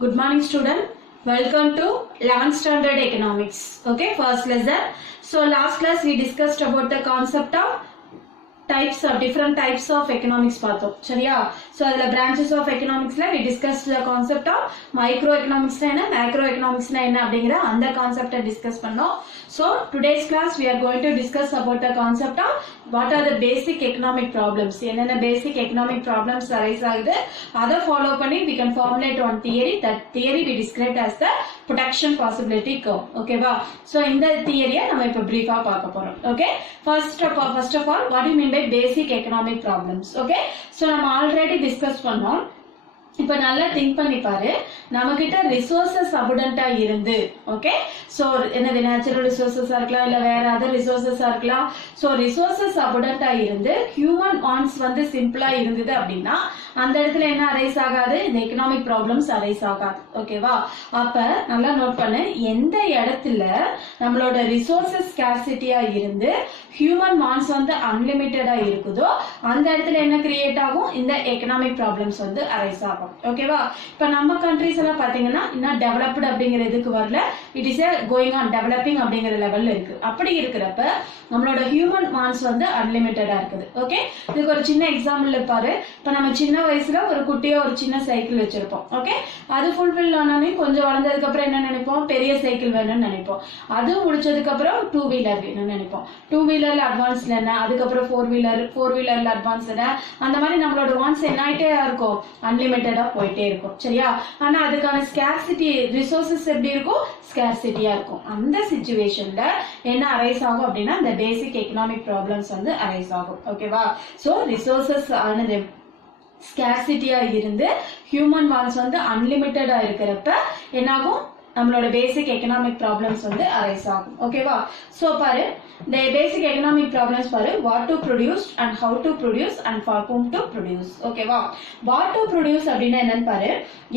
Good morning student. Welcome to 11th standard economics. Okay, first lesson. So last class we discussed about the concept of different types of economics பார்த்தோம் சரியா so அதுல branches of economicsல we discussed the concept of microeconomics என்ன macroeconomics என்ன அப்படிங்கற அந்த கான்செப்ட discuss பண்ணோம் so today's class we are going to discuss about the concept of what are the basic economic problems என்னென்ன basic economic problems arise ஆகுது அத follow பண்ணி we can formulate one theory that theory we described as the production possibility curve ஓகேவா so இந்த தியரியை நம்ம இப்ப பிரீஃபா பார்க்க போறோம் okay first of all what do you mean by basic economic problems okay so நம்ம ஆல்ரெடி டிஸ்கஸ் பண்ணோம் இப்ப நல்லா திங்க் பண்ணி பாரு நமக்கிட்ட ரிசோர்சஸ் அபண்டன்ட்டா இருந்து ஓகே சோ என்னது நேச்சுரல் ரிசோர்சஸா இருக்கலாம் இல்ல வேற அதர் ரிசோர்சஸா இருக்கலாம் சோ ரிசோர்சஸ் அபண்டன்ட்டா இருந்து ஹியூமன் வாண்ட்ஸ் வந்து சிம்பிளா இருந்தது அப்படின்னா அந்த இடத்துல என்ன அரைஸ் ஆகாது இந்த எகனாமிக் ப்ராப்ளம்ஸ் அரைஸ் ஆகாது ஓகேவா அப்ப நல்லா நோட் பண்ணு எந்த இடத்துல நம்மளோட ரிசோர்சஸ் ஸ்கார்சிட்டியா இருந்து ஹியூமன் வாண்ட்ஸ் வந்து அன்லிமிட்டடா இருக்குதோ அந்த இடத்துல என்ன கிரியேட் ஆகும் இந்த எகனாமிக் ப்ராப்ளம்ஸ் வந்து அரைஸ் ஆகும் ஓகேவா இப்ப நம்ம கண்ட்ரீஸ் எல்லாம் பாத்தீங்கன்னா இன்னும் டெவலப்டு அப்படிங்கிற இதுக்கு வரல it is going on developing அப்படிங்கிற லெவல்ல இருக்கு அப்படி இருக்கிறப்ப நம்மளோட ஹியூமன் வாண்ட்ஸ் வந்து அன்லிமிட்டடா இருக்குது ஓகே இதுக்கு ஒரு சின்ன எக்ஸாம்பிள் பாரு இப்ப நம்ம சின்ன வயசுல ஒரு குட்டியா ஒரு சின்ன சைக்கிள் வச்சிருப்போம் ஓகே அது ஃபுல்ஃபில் ஆனாலும் கொஞ்சம் வளர்ந்ததுக்கு அப்புறம் என்ன நினைப்போம் பெரிய சைக்கிள் வேணும்னு நினைப்போம் அது முடிச்சதுக்கு அப்புறம் 2 வீலர் வேணும்னு நினைப்போம் 2 வீலர்ல அட்வான்ஸ்ல என்ன அதுக்கப்புறம் 4 வீலர்ல அட்வான்ஸ் என்ன அந்த மாதிரி நம்மளோட வாண்ட்ஸ் என்ன ஆயிட்டே இருக்கும் அன்லிமிட்டடா போயிட்டே இருக்கும் சரியா ஆனா அதுக்கான ஸ்கார்சிட்டி ரிசோர்சஸ் எப்படி இருக்கும் ஸ்கார்சிட்டியா இருக்கும் அந்த சிச்சுவேஷன்ல என்ன அரைஸ் ஆகும் அப்படின்னா இந்த பேசிக் எகனாமிக் ப்ராப்ளம்ஸ் வந்து அரைஸ் ஆகும் ஓகேவா சோ ரிசோர்சஸ் ஆனது ஸ்கார்சிட்டியா இருந்து ஹியூமன் வாண்ட்ஸ் வந்து அன்லிமிட்டடா இருக்கிறப்ப என்னாகும் நம்மளோட பேசிக் எகனாமிக் ப்ராப்ளம்ஸ் வந்து அரைஸ் ஆகும் ஓகேவா சோ பாரு இந்த பேசிக் எகனாமிக் ப்ராப்ளம்ஸ் பாரு what to produce and how to produce and for whom to produce ஓகேவா what to produce அப்படினா என்னன்னு பாரு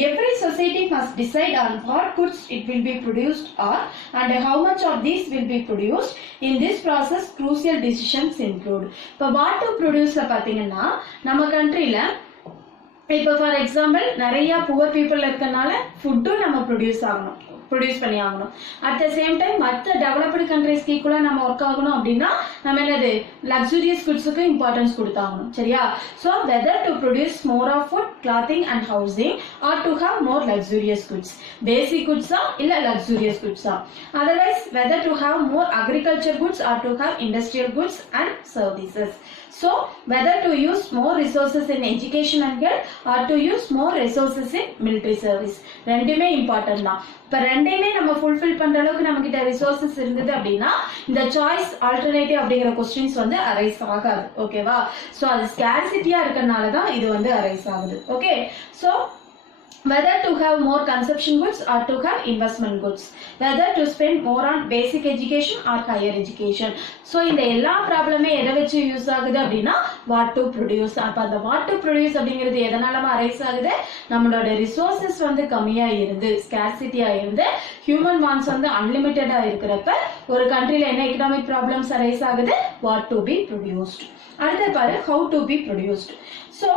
every society must decide on what goods it will be produced or and how much of these will be produced in this process crucial decisions include இப்ப what to produce பாத்தீங்கன்னா நம்ம கண்ட்ரில இப்போ for example நிறைய poor people இருக்கனால ஃபுட்டும் நம்ம produce பண்ணி ஆகணும் அட் த சேம் டைம் மற்ற டெவலப்டு கண்ட்ரீஸ்க்கு ஈக்குவலா நம்ம ஒர்க் ஆகணும் அப்படின்னா நம்ம என்னது லக்ஸூரியஸ் குட்ஸுக்கு இம்பார்ட்டன்ஸ் கொடுத்தாகணும் சரியா so whether to produce more of food clothing and housing or to have more luxurious goods basic குட்ஸா இல்ல லக்ஸூரியஸ் குட்ஸா otherwise whether to have more agriculture goods or to have industrial goods and services so whether to use more resources in education and health or to use more resources in military service ரெண்டுமே important தான் இப்ப ரெண்டையுமே நம்ம fulfil பண்ற அளவுக்கு நம்ம கிட்ட resources இருந்தது அப்படின்னா இந்த சாய்ஸ் ஆல்டர்னேட்டிவ் அப்படிங்கிற क्वेश्चंस வந்து அரைஸ் ஆகாது ஓகேவா சோ அது ஸ்கார்சிட்டியா இருக்கறனால தான் இது வந்து அரைஸ் ஆகுது okay so whether to have more consumption goods or to have investment goods whether to spend more on basic education or higher education so இந்த எல்லா ப்ராப்ளமே எதை வச்சு யூஸ் ஆகுது அப்படின்னா what to produce அப்ப அந்த what to produce அப்படிங்கிறது எதனால அரைஸ் ஆகுது நம்மளோட ரிசோர்சஸ் வந்து கம்மியா இருந்து ஸ்கார்சிட்டியா இருந்து ஹியூமன் வாண்ட்ஸ் வந்து அன்லிமிட்டடா இருக்கிறப்ப ஒரு கண்ட்ரில என்ன எகனாமிக் ப்ராப்ளம்ஸ் அரைஸ் ஆகுது what to be produced அடுத்து பாரு how to be produced so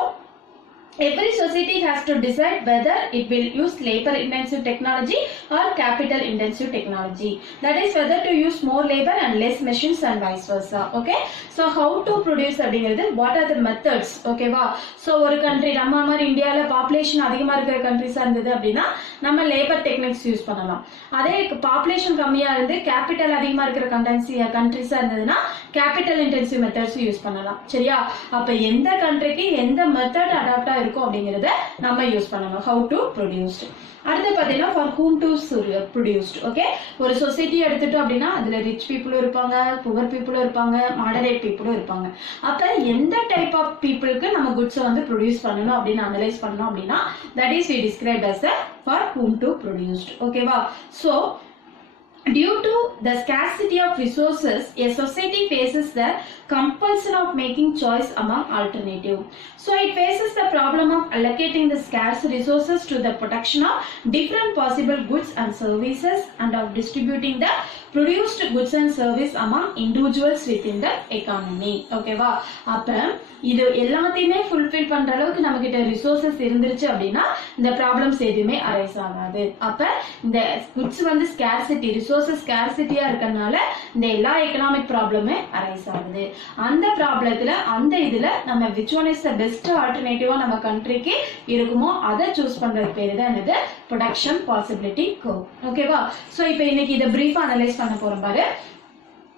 every society has to decide whether it will use labor intensive technology or capital intensive technology that is whether to use more labor and less machines and vice versa okay so how to produce அப்படிங்கிறது what are the methods ஓகேவா so ஒரு country நம்ம மாதிரி இந்தியால population அதிகமா இருக்கிற கண்ட்ரிஸா இருந்தது அப்படின்னா நம்ம லேபர் டெக்னிக்ஸ் யூஸ் பண்ணலாம் அதே பாப்புலேஷன் கம்மியா இருந்து கேபிட்டல் அதிகமா இருக்கிற கண்ட்ரிஸா இருந்ததுன்னா கேபிட்டல் இன்டென்சிவ் மெத்தட்ஸ் யூஸ் பண்ணலாம் சரியா அப்ப எந்த கண்ட்ரிக்கு எந்த மெத்தட் அடாப்ட் இருக்கும் அப்படிங்கறத நம்ம யூஸ் பண்ணணும் how to produce அடுத்து பாத்தீங்கன்னா for whom to produced okay ஒரு சொசைட்டி எடுத்துட்டோம் அப்படின்னா அதுல ரிச் பீப்புளும் இருப்பாங்க புவர் பீப்புளும் இருப்பாங்க மாடரேட் பீப்புளும் இருப்பாங்க அப்ப எந்த டைப் ஆஃப் பீப்புளுக்கு நம்ம குட்ஸ் வந்து ப்ரொடியூஸ் பண்ணணும் அப்படின்னு அனலைஸ் பண்ணணும் அப்படின்னா that is we described as a for whom to produced ஓகேவா so Due to the scarcity of resources, a society faces the compulsion of making choice among alternative. So it faces the problem of allocating the scarce resources to the production of different possible goods and services and of distributing the produced goods and service among individuals within the economy. Okay வா? அப்ப இது எல்லாத்தையுமே fulfil பண்ற அளவுக்கு நம்ம கிட்ட resources இருந்துருச்சு அப்படின்னா இந்த ப்ராப்ளம்ஸ் எதுவுமே அரைஸ் ஆகாது. அப்ப இந்த குட்ஸ் வந்து ஸ்கேர்சிட்டி ரிசோர்சஸ் ஸ்கேர்சிட்டியா இருக்கறனால இந்த எல்லா எக்கனாமிக் ப்ராப்ளமே அரைஸ் ஆகுது. அந்த ப்ராப்ளத்துல அந்த இதுல நம்ம which one is the best alternative நம்ம கண்ட்ரிக்கு இருக்குமோ அதை சூஸ் பண்றது பேரு தான் என்னது ப்ரொடக்ஷன் பாசிபிலிட்டி கர்வ். ஓகேவா? சோ இப்போ இன்னைக்கு இத பிரீஃபா அனலைஸ் பண்ண போறோம் பாரு.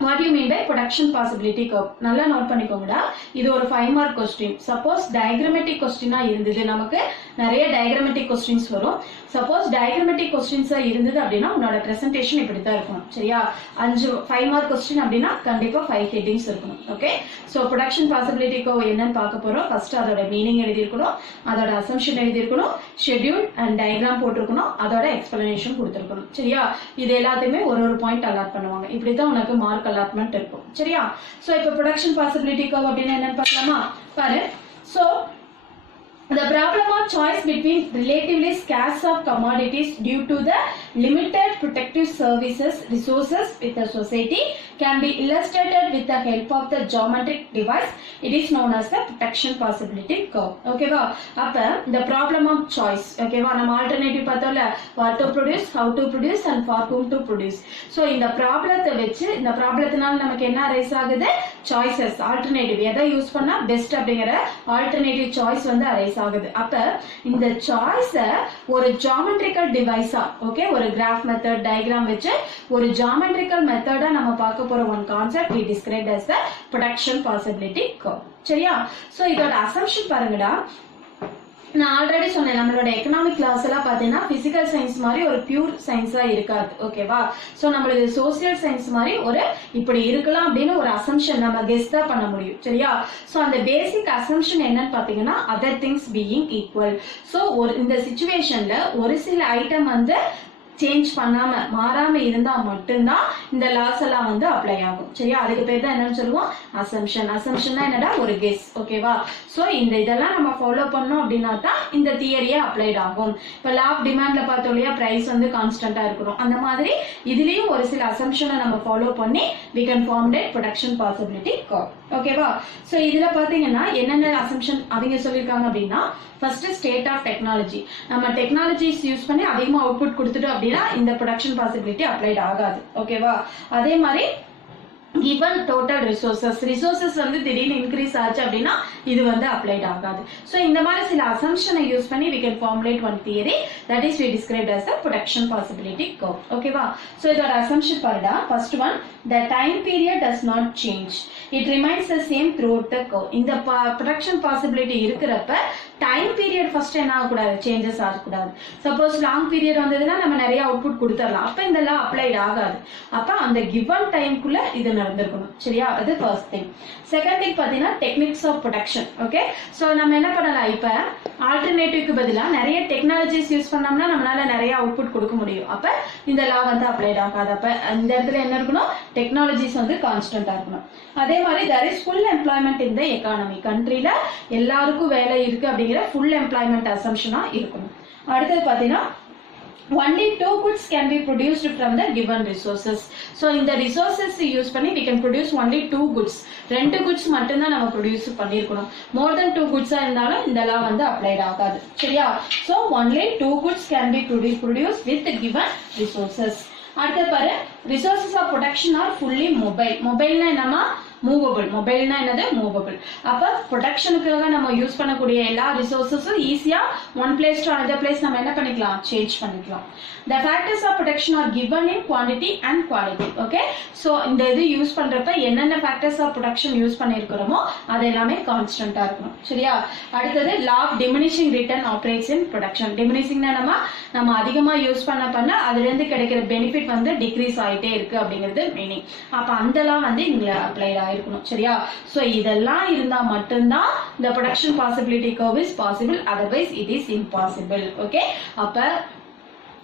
What do you mean by production possibility curve? நல்லா நோட் பண்ணிக்கோங்கடா. இது ஒரு 5 மார்க் क्वेश्चन. சப்போஸ் டயகிராமேட்டிக் क्वेश्चनா இருந்தது நமக்கு நிறைய டயகிராமேட்டிக் क्वेश्चंस வரும். சப்போஸ் டயகிராமேட்டிக் क्वेश्चंஸா இருந்தது அப்படினா உன்னோட பிரசன்டேஷன் இப்படி தான் இருக்கணும். சரியா? 5 மார்க் क्वेश्चन அப்படினா கண்டிப்பா 5 ஹெட்டிங்ஸ் இருக்கணும். Okay? So production possibility curve என்னன்னு பார்க்க போறோம். ஃபர்ஸ்ட் அதோட மீனிங் எழுதி இருக்கணும். அதோட அசம்ப்ஷன் எழுதி இருக்கணும். ஷெட்யூல் அண்ட் டயகிராம் போட்டுருக்கணும். அதோட எக்ஸ்பிளனேஷன் கொடுத்திருக்கணும். சரியா? இது எல்லாத்தையுமே ஒரு பாயிண்ட் அலாட் பண்ணுவாங்க. இப்படி தான் உனக்கு மார்க் allotment இருக்கும். சரியா? சோ இப்போ production possibility curve அப்படினா என்னன்னு பார்க்கலாமா? பாரு. So the problem of choice between relatively scarce of commodities due to the limited protective services resources with the society can be illustrated with the help of the geometric device. It is known as the protection possibility curve. Okay va? அப்ப the problem of choice. Okay va? நம்ம alternative பார்த்தோம்ல, what to produce, how to produce and for whom to produce. So இந்த ப்ராப்ளத்தை வச்சு இந்த ப்ராப்ளத்தினால நமக்கு என்ன arise ஆகுது? choices, alternative எதை யூஸ் பண்ணா பெஸ்ட் அப்படிங்கிற alternative choice வந்து அரைஸ் ஆகுது. அப்ப இந்த சாய்ஸ ஒரு ஜியோமெட்ரிக்கல் டிவைஸா, ஓகே, ஒரு கிராஃப் மெத்தட் டயகிராம் வச்சு ஒரு ஜியோமெட்ரிக்கல் மெத்தடா நம்ம பார்க்க போற one concept we described as the production possibility curve. சரியா? சோ இதோட அசம்ப்ஷன் பாருங்கடா. நான் ஆல்ரெடி சொன்னேன் நம்மளோட எக்கனாமிக் கிளாஸ் எல்லாம் பாத்தீங்கன்னா பிசிக்கல் சயின்ஸ் மாதிரி ஒரு பியூர் சயின்ஸா இருக்காது. ஓகேவா? சோ நம்மளுக்கு சோசியல் சயின்ஸ் மாதிரி ஒரு இப்படி இருக்கலாம் அப்படின்னு ஒரு அசம்ப்ஷன் நம்ம கெஸ் தான் பண்ண முடியும். சரியா? சோ அந்த பேசிக் அசம்ப்ஷன் என்னன்னு பாத்தீங்கன்னா other things being equal. So இந்த சிச்சுவேஷன்ல ஒரு சில ஐட்டம் வந்து சேஞ்ச் பண்ணாம மாறாம இருந்தா மட்டும்தான் இந்த லாஸ் எல்லாம் வந்து அப்ளை ஆகும். சரியா? அதுக்கு பேர் தான் என்னன்னு சொல்லுவோம் அசம்ப்ஷன். அசம்ப்ஷன்னா என்னடா ஒரு கெஸ். ஓகேவா? சோ இந்த இதெல்லாம் நம்ம ஃபாலோ பண்ணோம் அப்படின்னா தான் இந்த தியரியே அப்ளைட் ஆகும். இப்ப லா ஆஃப் டிமாண்ட்ல பார்த்தோம் இல்லையா, பிரைஸ் வந்து கான்ஸ்டன்டா இருக்கணும். அந்த மாதிரி இதுலயும் ஒரு சில அசம்ப்ஷனை நம்ம ஃபாலோ பண்ணி we can formulate production possibility curve. ஓகேவா? சோ இதுல பாத்தீங்கன்னா என்னென்ன அசம்ப்ஷன் அவங்க சொல்லிருக்காங்க அப்படின்னா, ஃபர்ஸ்ட் ஸ்டேட் ஆஃப் டெக்னாலஜி. நம்ம டெக்னாலஜிஸ் யூஸ் பண்ணி அதிகமா அவுட்புட் கொடுத்துட்டோம் அப்படின்னா இந்த ப்ரொடக்ஷன் பாசிபிலிட்டி அப்ளைட் ஆகாது. ஓகேவா? அதே மாதிரி given total resources வந்து திடீர்னு இன்க்ரீஸ் ஆச்சு அப்படின்னா இது வந்து அப்ளைட் ஆகாது. சோ இந்த மாதிரி சில அசம்ப்ஷனை யூஸ் பண்ணி we can formulate one theory that is we described as the production possibility curve. ஓகேவா? சோ இதோட அசம்ப்ஷன் பாருடா. First one, the time period does not change, it remains the same throughout the curve. இந்த production possibility இருக்கிறப்ப time period first என்ன ஆகக்கூடாது, changes ஆகக்கூடாது. Suppose long period வந்ததுன்னா நம்ம நிறைய அவுட்புட் கொடுத்துடலாம். அப்ப இந்த லா அப்ளைட் ஆகாது. அப்ப அந்த கிவன் டைம்குள்ள இது நடந்திருக்கணும். சரியா? அது ஃபர்ஸ்ட் திங். செகண்ட் திங் பாத்தீங்கன்னா techniques of production. Okay, so நம்ம என்ன பண்ணலாம், இப்ப ஆல்டர்னேட்டிவ்க்கு பதிலா நிறைய டெக்னாலஜிஸ் யூஸ் பண்ணோம்னா நம்மளால நிறைய அவுட்புட் கொடுக்க முடியும். அப்ப இந்த லா வந்து அப்ளைட் ஆகாது. அப்ப இந்த இடத்துல என்ன இருக்கணும், டெக்னாலஜிஸ் வந்து கான்ஸ்டன்டா இருக்கணும். அதே மாதிரி there is full employment in the economy. கண்ட்ரில எல்லாருக்கும் வேலை இருக்கு அப்படிங்கிற full employment assumption-ஆ இருக்கணும். அடுத்தது பாத்தீங்கன்னா only two goods can be produced from the given resources. So இந்த resources யூஸ் பண்ணி we can produce only two goods. ரெண்டு goods மட்டும் தான் நம்ம ப்ரொடியூஸ் பண்ணிருக்கணும். more than two goods இருந்தாலும் இந்த லா வந்து அப்ளைட் ஆகாது. சரியா? So only two goods can be produced with the given resources. அடுத்து பாரு, resources of production are fully mobile. மொபைல்னா என்னமா, மூவபிள். மொபைல்னா என்னது, மூவபிள். அப்ப ப்ரொடக்ஷனுக்காக நம்ம யூஸ் பண்ணக்கூடிய எல்லா ரிசோர்ஸஸும் ஈஸியா one place to another place நம்ம என்ன பண்ணிக்கலாம், சேஞ்ச் பண்ணிக்கலாம். The factors of production are given in quantity and quality. Okay, so இந்த இது யூஸ் பண்றப்ப என்னென்ன factors of production யூஸ் பண்ணிருக்கிறோமோ அது எல்லாமே கான்ஸ்டன்டா இருக்கணும். சரியா? அடுத்தது law of diminishing return operates in production. diminishingனா நம்ம அதிகமா யூஸ் பண்ண அதுல இருந்து கிடைக்கிற பெனிஃபிட் வந்து டிக்ரீஸ் ஆயிட்டே இருக்கு அப்படிங்கிறது மீனிங். அப்ப அந்த லா வந்து இங்க அப்ளைட் ஆயிருக்கணும். சரியா? சோ இதெல்லாம் இருந்தா மட்டும்தான் the production possibility curve is possible, otherwise it is impossible. Okay, அப்ப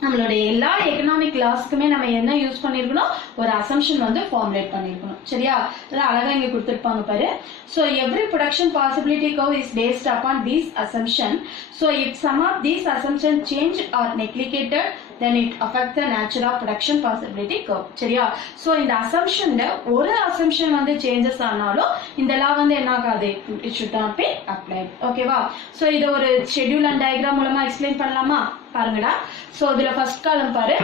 நம்மளுடைய எல்லா எக்கனாமிக் லாஸ்க்குமே நம்ம என்ன யூஸ் பண்ணிருக்கணும், ஒரு அசம்ஷன் வந்து ஃபார்முலேட் பண்ணிருக்கணும். சரியா? அதெல்லாம் அழகா இங்க கொடுத்திருப்பாங்க பாரு. So every production possibility curve is based upon these assumption. So if some of these assumptions change or neglected, then it affects the nature of production possibility curve. சரியா? So இந்த assumptionல ஒரு assumption வந்து changes ஆனாலும் இந்த law வந்து என்ன ஆகாது, it should not be applied. ஓகேவா? So இத ஒரு schedule and diagram மூலமா explain பண்ணலாமா? பாருங்கடா. So இதுல first column பாரு,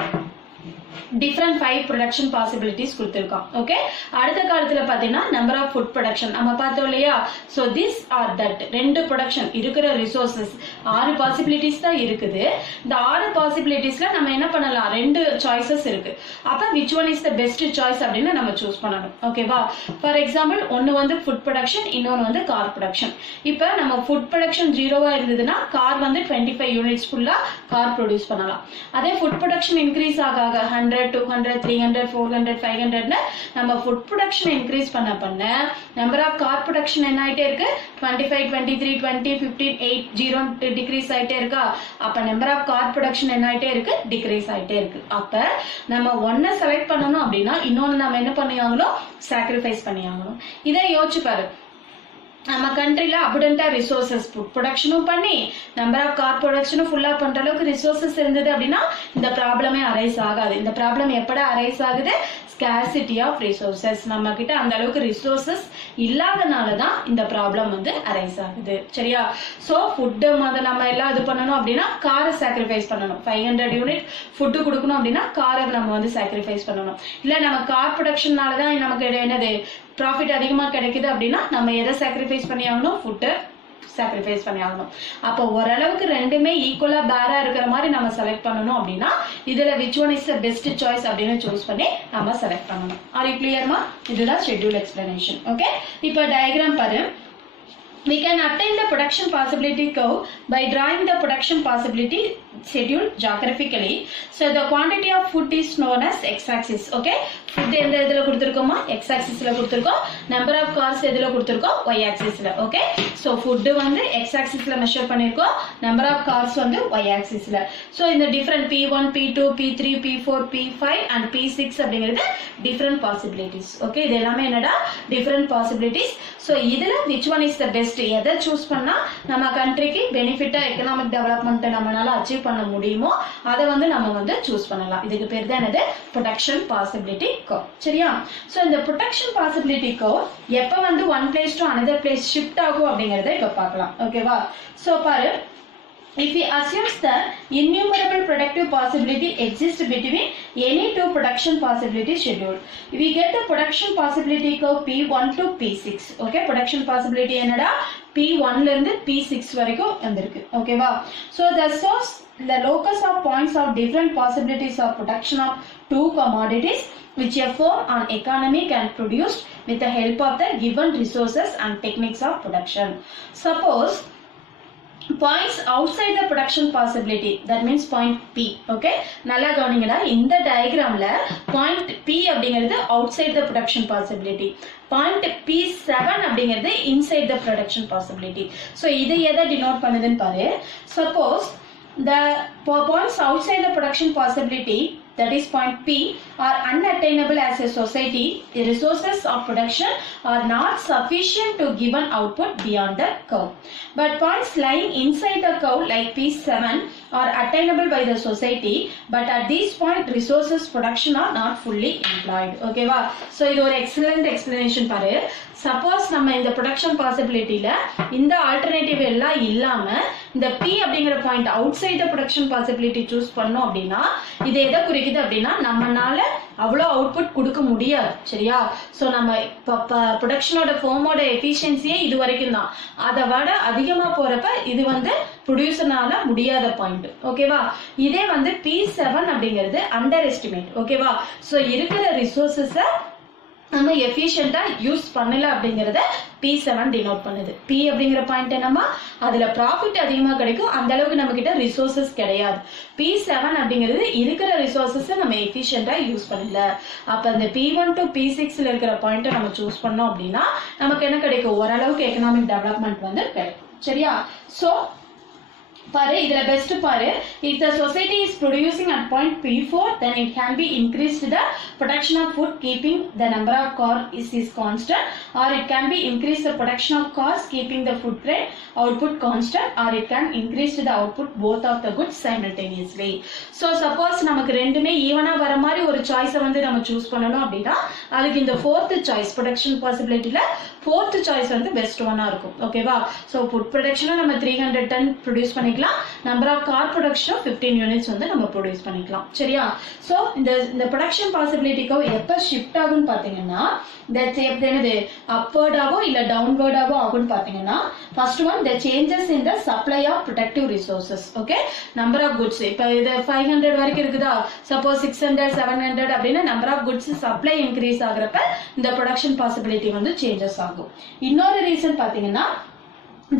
different 5 production possibilities கொடுத்திருக்கோம். ஓகே, அடுத்த காலத்துல பாத்தீங்கன்னா number of food production நம்ம பார்த்தோம் இல்லையா? So this or that ரெண்டு production இருக்கிற resources 6 possibilities தான் இருக்குது. இந்த 6 possibilitiesல நம்ம என்ன பண்ணலாம், ரெண்டு choices இருக்கு. அப்ப which one is the best choice அப்படின்னு நம்ம choose பண்ணணும். ஓகேவா? For example ஒன்னு வந்து food production, இன்னொன்னு வந்து car production. இப்ப நம்ம food production 0வா இருந்ததுன்னா car வந்து 25 units ஃபுல்லா car produce பண்ணலாம். அதே food production increase ஆக 100 200 300 400 500 நம்ம ஃபுட் ப்ரொடக்ஷன் இன்க்ரீஸ் பண்ண நம்பர் ஆஃப் கார் ப்ரொடக்ஷன் என்ன ஆயிட்டே இருக்கு, 25 23 20 15 8 0 டிக்ரீஸ் ஆயிட்டே இருக்கா. அப்ப நம்பர் ஆஃப் கார் ப்ரொடக்ஷன் என்ன ஆயிட்டே இருக்கு, டிக்ரீஸ் ஆயிட்டே இருக்கு. அப்ப நம்ம ஒன்ன செலக்ட் பண்ணணும் அப்படின்னா இன்னொன்னு நம்ம என்ன பண்ணியாங்களோ சாக்ரிஃபைஸ் பண்ணியாங்கணும். இதை யோசிச்சு பாரு, நம்ம கண்ட்ரில அபண்டன்டா ரிசோர்சஸ் ஃபுட் ப்ரொடக்ஷனும் பண்ணி நம்பர் ஆஃப் கார் ப்ரொடக்ஷனும் ஃபுல்லா பண்ற அளவுக்கு ரிசோர்சஸ் இருந்தது அப்படின்னா இந்த ப்ராப்ளமே அரைஸ் ஆகாது. இந்த ப்ராப்ளம் எப்படா அரைஸ் ஆகுது, ஸ்கார்சிட்டி ஆஃப் ரிசோர்சஸ். நம்ம கிட்ட அந்த அளவுக்கு ரிசோர்சஸ் இல்லாதனாலதான் இந்த ப்ராப்ளம் வந்து அரைஸ் ஆகுது. சரியா? சோ ஃபுட் நம்ம எல்லாம் இது பண்ணணும் அப்படின்னா காரை சாக்ரிஃபைஸ் பண்ணணும். 500 யூனிட் ஃபுட் கொடுக்கணும் அப்படின்னா காரை நம்ம வந்து சாக்ரிஃபைஸ் பண்ணணும். இல்ல நம்ம கார் ப்ரொடக்ஷனாலதான் நமக்கு என்னது ப்ராஃபிட் அதிகமா கிடைக்குது அப்படின்னா நம்ம எதை சாக்ரிஃபைஸ் பண்ணி ஆகணும், ஃபுட்டை சாக்ரிஃபைஸ் பண்ணி ஆகணும். அப்போ ஓரளவுக்கு ரெண்டுமே ஈக்குவலா பேரா இருக்கிற மாதிரி நம்ம செலக்ட் பண்ணணும் அப்படின்னா இதுல which one is the best choice அப்படின்னு சூஸ் பண்ணி நம்ம செலக்ட் பண்ணணும். ஆர் யூ கிளியர்மா? இதுதான் ஷெட்யூல் எக்ஸ்பிளனேஷன். ஓகே, இப்போ டயக்ராம் பாரு. We can attain the production possibility curve by drawing the production possibility schedule geographically. So the quantity of food is known as x-axis. Okay, food எந்த இடத்துல கொடுத்திருக்கோமா, x-axisல கொடுத்திருக்கோம். number of cars எதுல கொடுத்திருக்கோம், y-axisல. Okay, so food வந்து x-axisல measure பண்ணிருக்கோம், number of cars வந்து y-axisல. So இந்த different P1 P2 P3 P4 P5 and P6 அப்படிங்கிறது different possibilities. Okay, இது எல்லாமே என்னடா different possibilities. So இதுல which one is the best, எதை சூஸ் பண்ணா நம்ம கண்ட்ரிக்கு பெனிஃபிட்டா எக்கனாமிக் டெவலப்மெண்ட் நம்மளால அச்சீவ் பண்ண முடியுமோ அதை வந்து நம்ம வந்து சூஸ் பண்ணலாம். இதுக்கு பேர் தான் என்னது, ப்ரொடக்ஷன் பாசிபிலிட்டி கர்வ். சரியா? சோ இந்த ப்ரொடக்ஷன் பாசிபிலிட்டி கர்வ் எப்ப வந்து one place to another place shift ஆகும் அப்படிங்கறத இப்ப பார்க்கலாம். ஓகேவா? சோ பாரு, if we assume that innumerable productive possibility exists between any two production possibility schedule, we get the production possibility curve P1 to P6. Okay, production possibility என்னடா P1 ல இருந்து P6 வரைக்கும் வந்திருக்கு. ஓகேவா? So the locus of points of different possibilities of production of two commodities which a firm or economy can produce with the help of the given resources and techniques of production. Suppose points outside the production possibility, that means point P. Okay, நல்லா கவனிங்கடா, இந்த டயக்ராம்ல point P அப்படிங்கிறது outside the production possibility, point P7 அப்படிங்கிறது inside the production possibility. So இது எதை denote பண்ணுதுன்னு பாரு. Suppose the points outside the production possibility, that is point P, are unattainable as a society. The resources of production are not sufficient to give an output beyond the curve. But points lying inside the curve like P7 are attainable by the society, but at this point resources production are not fully employed. Okay va? So இது ஒரு excellent explanation பாரு. Suppose நம்ம இந்த production possibilityல இந்த alternative எல்லாம் இல்லாம இந்த P அப்படிங்கிற point outside the production possibility choose பண்ணோம் அப்படின்னா இது எதை குறிக்குது அப்படின்னா நம்மனால அவ்வளோ அவுட்புட் கொடுக்க முடியாது. சரியா? சோ நம்ம ப்ரொடக்ஷனோட ஃபோமோட எஃபிஷியன்சியே இது வரைக்கும் தான், அதை விட அதிகமா போறப்ப இது வந்து ப்ரொடியூசர்னால முடியாத பாயிண்ட். ஓகேவா? இதே வந்து P7 அப்படிங்கிறது அண்டர் எஸ்டிமேட். ஓகேவா? சோ இருக்கிற ரிசோர்சஸ நம்ம எஃபிஷியண்டா யூஸ் பண்ணல அப்படிங்கறத P7 டினோட் பண்ணுது. P அப்படிங்கிற பாயிண்ட் என்னமா, அதுல ப்ராஃபிட் அதிகமா கிடைக்கும், அந்த அளவுக்கு நம்ம கிட்ட ரிசோர்சஸ் கிடையாது. P7 அப்படிங்கிறது இருக்கிற ரிசோர்சஸ் நம்ம எஃபிஷியண்டா யூஸ் பண்ணல. அப்ப அந்த P1 to P6ல இருக்கிற பாயிண்ட நம்ம சூஸ் பண்ணோம் அப்படின்னா நமக்கு என்ன கிடைக்கும், ஓரளவுக்கு எக்கனாமிக் டெவலப்மெண்ட் வந்து கிடைக்கும். சரியா? சோ பாரு இதுல பெஸ்ட் பாரு if the society is producing at point P4 then it can be increased the production of food keeping the number of cars is constant or it can be increase the production of cars keeping the food grain output constant or it can increase the output both of the goods simultaneously. So suppose நமக்கு ரெண்டுமே ஈவனா வர மாதிரி ஒரு சாய்ஸை வந்து நம்ம choose பண்ணணும் அப்படின்னா அதுக்கு இந்த fourth choice production possibilityல fourth choice வந்து பெஸ்ட் ஒன்னா இருக்கும். ஓகேவா? ஸோ ஃபுட் ப்ரொடக்ஷனை நம்ம 300 டன் ப்ரொடியூஸ் பண்ணிக்கலாம், நம்பர் ஆஃப் கார் ப்ரொடக்ஷனும் 15 யூனிட்ஸ் வந்து நம்ம ப்ரொடியூஸ் பண்ணிக்கலாம். சரியா? ஸோ இந்த ப்ரொடக்ஷன் பாசிபிலிட்டிக்கு எப்போ ஷிஃப்ட் ஆகும்னு பார்த்தீங்கன்னா என்னது அப்வர்டாவோ இல்லை டவுன்வர்டாவோ ஆகும்னு பார்த்தீங்கன்னா first one the changes in the supply of productive resources. Okay, number of goods இப்போ இது 500 வரைக்கும் இருக்குதா, சப்போஸ் 600 700 அப்படின்னு number of goods supply increase ஆகுறப்ப இந்த ப்ரொடக்ஷன் பாசிபிலிட்டி வந்து சேஞ்சஸ் ஆகும். இன்னொரு ரீசன் பார்த்தீங்கன்னா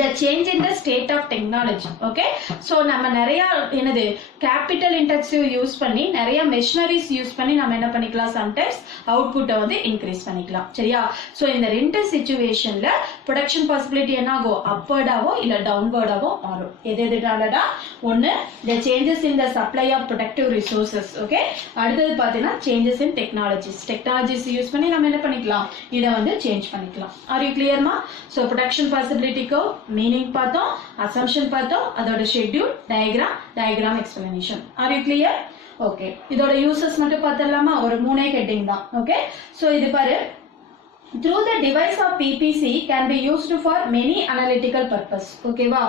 the change in the state of technology. okay, so நம்ம நிறைய என்னது capital intensive யூஸ் பண்ணி நிறைய machineries யூஸ் பண்ணி நம்ம என்ன பண்ணிக்கலாம், sometimes output வந்து increase பண்ணிக்கலாம். சரியா? so இந்த ரெண்டு situationல production possibility என்ன ஆகும், upward-ஆவோ இல்ல downward-ஆவோ மாறும். எதுனாலடா, ஒன்னு the changes in the supply of productive resources. okay, அடுத்தது பார்த்தீங்கன்னா changes in technologies யூஸ் பண்ணி நம்ம என்ன பண்ணிக்கலாம், இதை வந்து change பண்ணிக்கலாம். are you clear ma? so production possibility-க்கு meaning பார்த்தோம், assumption பார்த்தோம், அதோட schedule, diagram explanation. are you clear? okay, இதோட uses மட்டும் பார்த்தலாமா, ஒரு மூணே ஹெட்டிங் தான். okay, so இது பாரு, through the device of PPC can be used for many analytical purpose. okay வா,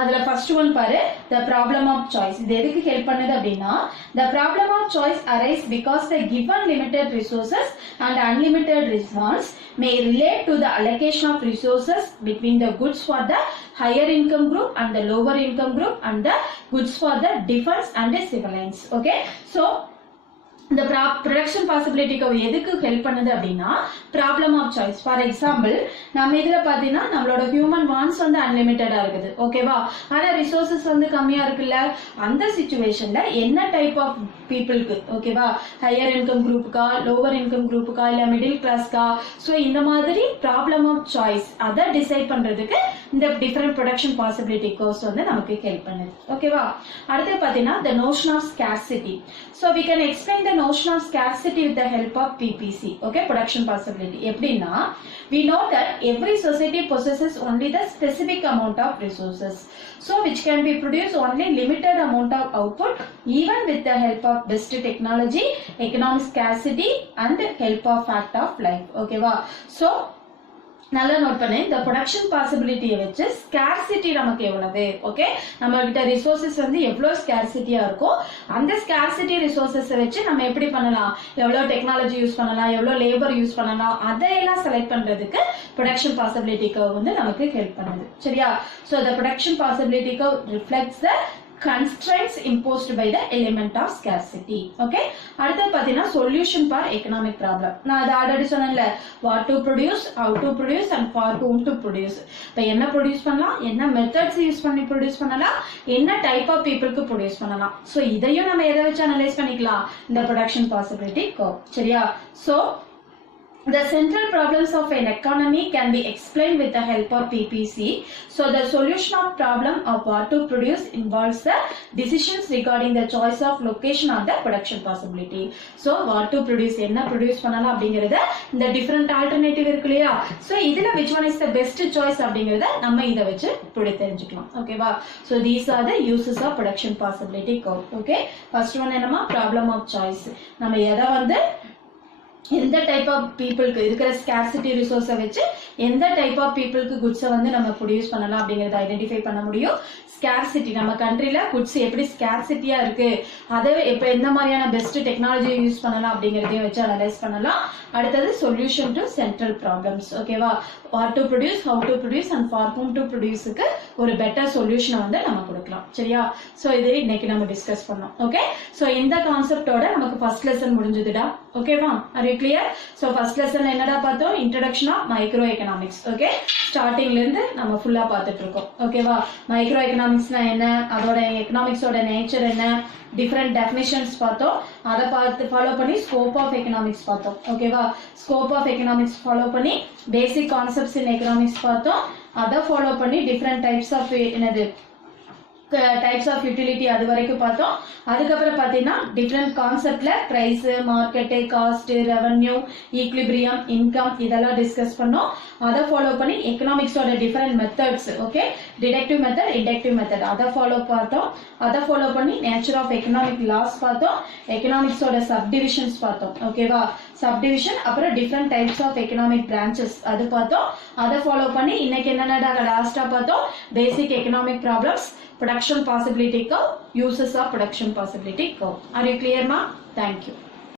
அதுல first one பாரு, the problem of choice. இது எதுக்கு ஹெல்ப் பண்ணுது அப்படின்னா the problem of choice arise because the given limited resources and unlimited response may relate to the allocation of resources between the goods for the higher income group and the lower income group and the goods for the defense and the civilians. okay, so இந்த production பாசிபிலிட்டிக்கு எதுக்கு help பண்ணுது அப்படின்னா problem of choice. For example நம்ம இதுல பாத்தீங்கன்னா நம்மளோட human வான்ஸ் வந்து அன்லிமிட்டடா இருக்குது. ஓகேவா? ஆனா ரிசோர்சஸ் வந்து கம்மியா இருக்குல்ல, அந்த சிச்சுவேஷன்ல என்ன டைப் ஆஃப் பீப்புளுக்கு, ஓகேவா, ஹையர் இன்கம் குரூப்புக்கா, லோவர் இன்கம் குரூப்புக்கா, இல்ல மிடில் கிளாஸ்க்கா, ஸோ இந்த மாதிரி ப்ராப்ளம் ஆஃப் சாய்ஸ் அதை டிசைட் பண்றதுக்கு இந்த டிஃபரெண்ட் ப்ரொடக்ஷன் பாசிபிலிட்டி கோர்ஸ் வந்து நமக்கு ஹெல்ப் பண்ணுது. ஓகேவா? அடுத்து பாத்தீங்கன்னா the notion of scarcity. so we can explain the notion of scarcity with the help of PPC. okay, production possibility. எப்படின்னா we know that every society possesses only the specific amount of resources, so which can be produced only limited amount of output even with the help of best technology, economic scarcity and help of fact of life. okay வா, so நல்லா note பண்ணு, இந்த production பாசிபிலிட்டியை வச்சு scarcity நமக்கு எவ்வளவு, okay, நம்ம கிட்ட resources வந்து எவ்வளவு ஸ்கேர்சிட்டியா இருக்கோ அந்த ஸ்கேர்சிட்டி ரிசோர்சஸ் வச்சு நம்ம எப்படி பண்ணலாம், எவ்வளவு டெக்னாலஜி யூஸ் பண்ணலாம், எவ்வளவு லேபர் யூஸ் பண்ணலாம், அதையெல்லாம் செலக்ட் பண்றதுக்கு ப்ரொடக்ஷன் பாசிபிலிட்டி கர்வ் வந்து நமக்கு ஹெல்ப் பண்ணுது. சரியா? So the production possibility curve reflects the constraints imposed by the element of scarcity. okay, அடுத்து பாத்தீங்கன்னா solution for economic problem. நான் அது ஆல்ரெடி சொன்னேன்ல, what to produce, how to produce and for whom to produce. இப்போ என்ன produce பண்ணலாம், என்ன methods use பண்ணி ப்ரொடியூஸ் பண்ணலாம், என்ன டைப் ஆஃப் பீப்புளுக்கு ப்ரொடியூஸ் பண்ணலாம், ஸோ இதையும் நம்ம எதை வச்சு அனலைஸ் பண்ணிக்கலாம், இந்த ப்ரொடக்ஷன் பாசிபிலிட்டி கர்வ். சரியா? So the central problems of an economy can be explained with the help of PPC. So the solution of problem of what to produce involves the decisions regarding the choice of location of the production possibility. So what to produce, என்ன produce பண்ணலாம் அப்படிங்கறத இந்த different alternative இருக்கு இல்லையா, so இதுல which one is the best choice அப்படிங்கறத நம்ம இதை வச்சு தெரிஞ்சுக்கலாம். ஓகேவா? so these are the uses of production possibility curve. okay, first one என்னமா, problem of choice. நம்ம எதை வந்து எந்த டைப் ஆஃப் பீப்புளுக்கு இருக்கிற ஸ்கேர்சிட்டி ரிசோர்ஸை வச்சு எந்த டைப் ஆஃப் பீப்புளுக்கு குட்ஸை வந்து நம்ம ப்ரொடியூஸ் பண்ணலாம் அப்படிங்கறத ஐடென்டிஃபை பண்ண முடியும். ஸ்கேர்சிட்டி, நம்ம கண்ட்ரில குட்ஸ் எப்படி ஸ்கேர்சிட்டியா இருக்கு, அதை இப்போ எந்த மாதிரியான பெஸ்ட் டெக்னாலஜி யூஸ் பண்ணலாம் அப்படிங்கறதையும் வச்சு அனலைஸ் பண்ணலாம். அடுத்தது சொல்யூஷன் டு சென்ட்ரல் ப்ராப்ளம்ஸ். ஓகேவா? What to produce, how to produce and for whom to ப்ரொடியூஸுக்கு ஒரு பெட்டர் சொல்யூஷனை வந்து நம்ம கொடுக்கலாம். சரியா? ஸோ இது இன்னைக்கு நம்ம டிஸ்கஸ் பண்ணோம். ஓகே, ஸோ இந்த கான்செப்டோட நமக்கு ஃபர்ஸ்ட் லெசன் முடிஞ்சதுடா. ஓகேவா? Are you clear? So first lesson என்னடா பார்த்தோம், introduction of micro economics. Okay, ஸ்டார்டிங்ல இருந்து நம்ம ஃபுல்லா பார்த்துட்டு இருக்கோம். ஓகேவா? மைக்ரோ எக்கனாமிக்ஸ்னா என்ன, அதோட எக்கனாமிக்ஸோட நேச்சர் என்ன, டிஃபரெண்ட் டெஃபினிஷன்ஸ் பார்த்தோம், அதை பார்த்து ஃபாலோ பண்ணி ஸ்கோப் ஆஃப் எக்கனாமிக்ஸ் பார்த்தோம். ஓகேவா? ஸ்கோப் ஆஃப் எக்கனாமிக்ஸ் ஃபாலோ பண்ணி பேசிக் கான்செப்ட்ஸ் இன் எக்கனாமிக்ஸ் பார்த்தோம், அதை ஃபாலோ பண்ணி டிஃபரெண்ட் டைப்ஸ் ஆஃப் என்னது டைப்ஸ் ஆஃப் யூட்டிலிட்டி அது வரைக்கும் பார்த்தோம். அதுக்கப்புறம் பார்த்தீங்கன்னா டிஃப்ரெண்ட் கான்செப்ட்ல price, market, cost, revenue, equilibrium, income இதெல்லாம் டிஸ்கஸ் பண்ணோம். அதை ஃபாலோ பண்ணி எக்கனாமிக்ஸோட different methods, okay, deductive method, inductive method அதை பார்த்தோம். அதை ஃபாலோ பண்ணி நேச்சர் ஆஃப் எக்கனாமிக் லாஸ் பார்த்தோம். எக்கனாமிக்ஸோட சப்டிவிஷன்ஸ் பார்த்தோம். ஓகேவா, சப்டிவிஷன், அப்புறம் different types of economic branches அது பார்த்தோம். அதை ஃபாலோ பண்ணி இன்னைக்கு என்னென்ன லாஸ்டா பார்த்தோம், basic economic problems, production possibility curve, uses of production possibility curve. Are you clear, ma? Thank you.